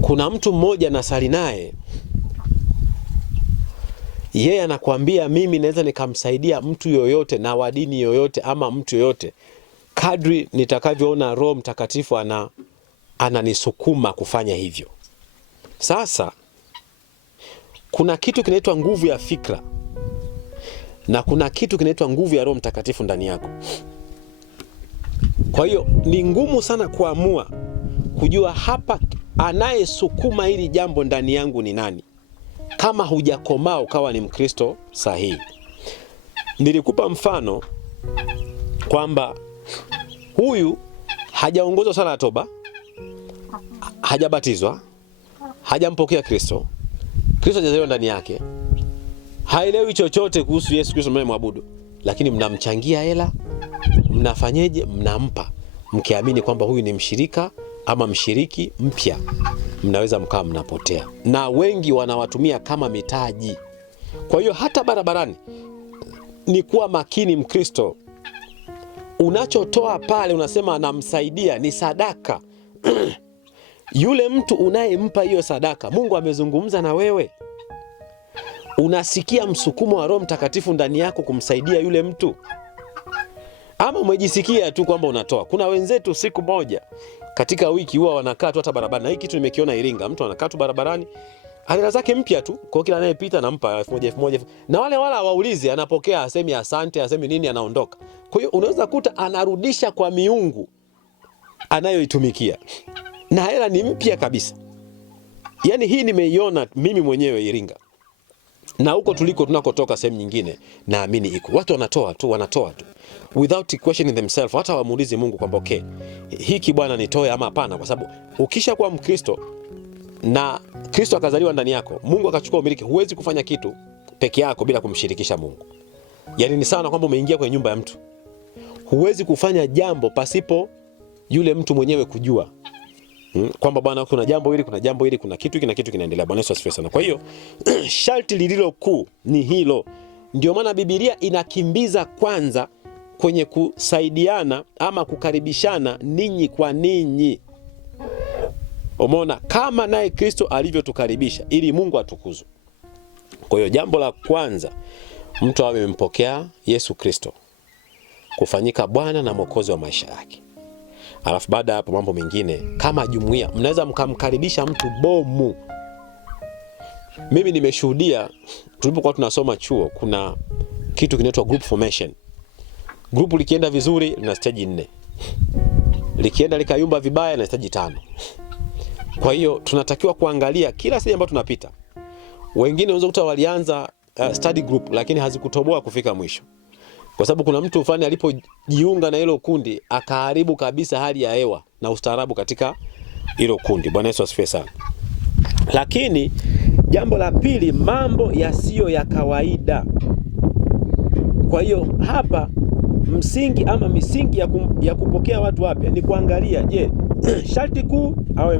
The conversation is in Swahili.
Kuna mtu mmoja nasali naye, yeye anakuambia mimi naweza nikamsaidia mtu yoyote na wa dini yoyote ama mtu yoyote kadri nitakavyoona Roho Mtakatifu ananisukuma kufanya hivyo. Sasa kuna kitu kinaitwa nguvu ya fikra na kuna kitu kinaitwa nguvu ya Roho Mtakatifu ndani yako. Kwa hiyo ni ngumu sana kuamua kujua hapa anayesukuma hili jambo ndani yangu ni nani, kama hujakomaa ukawa ni Mkristo sahihi. Nilikupa mfano kwamba huyu hajaongozwa sala ya toba, hajabatizwa, hajampokea Kristo, Kristo hajazaliwa ndani yake, haelewi chochote kuhusu Yesu Kristo mnayemwabudu, lakini mnamchangia hela, mnafanyeje? Mnampa, mkiamini kwamba huyu ni mshirika ama mshiriki mpya. Mnaweza mkawa mnapotea, na wengi wanawatumia kama mitaji. Kwa hiyo hata barabarani ni kuwa makini Mkristo. Unachotoa pale unasema anamsaidia, ni sadaka. Yule mtu unayempa hiyo sadaka, Mungu amezungumza na wewe. Unasikia msukumo wa Roho Mtakatifu ndani yako kumsaidia yule mtu, ama umejisikia tu kwamba unatoa? Kuna wenzetu siku moja katika wiki huwa wanakaa tu hata barabarani, na hii kitu nimekiona Iringa. Mtu anakaa tu barabarani, hela zake mpya tu, kwa kila anayepita nampa 1000 na wale hawaulizi, anapokea, asemi asante, asemi nini, anaondoka. Kwa hiyo unaweza kuta anarudisha kwa miungu anayoitumikia na hela ni mpya kabisa. Yaani hii nimeiona mimi mwenyewe Iringa, na huko tunakotoka sehemu nyingine naamini iko. Watu wanatoa tu without questioning themselves. Hata wamuulize Mungu kwamba okay, hiki Bwana nitoe ama hapana, kwa sababu ukisha kuwa Mkristo na Kristo akazaliwa ndani yako, Mungu akachukua umiliki, huwezi kufanya kitu peke yako bila kumshirikisha Mungu. Yaani ni sawa kwamba umeingia kwenye nyumba ya mtu, huwezi kufanya jambo pasipo yule mtu mwenyewe kujua kwamba bwana kuna jambo hili, kuna kitu hiki na kitu kinaendelea. Bwana Yesu asifiwe sana. Kwa hiyo sharti lililo kuu ni hilo. Ndio maana Biblia inakimbiza kwanza kwenye kusaidiana ama kukaribishana ninyi kwa ninyi. Umeona kama naye Kristo alivyotukaribisha ili Mungu atukuzwe. Kwa hiyo jambo la kwanza, mtu awe amempokea Yesu Kristo kufanyika Bwana na Mwokozi wa maisha yake. Alafu baada ya hapo mambo mengine kama jumuiya mnaweza mkamkaribisha mtu bomu. Mimi nimeshuhudia tulipokuwa tunasoma chuo, kuna kitu kinaitwa group formation. Group likienda vizuri lina stage 4. Likienda likayumba vibaya na stage 5. Kwa hiyo tunatakiwa kuangalia kila stage ambayo tunapita. Wengine unaweza kuta walianza study group lakini hazikutoboa kufika mwisho. Kwa sababu kuna mtu fulani alipojiunga na hilo kundi akaharibu kabisa hali ya hewa na ustaarabu katika hilo kundi. Bwana Yesu asifiwe sana. Lakini jambo la pili, mambo yasiyo ya kawaida. Kwa hiyo hapa msingi ama misingi ya kupokea watu wapya ni kuangalia, je, sharti kuu awe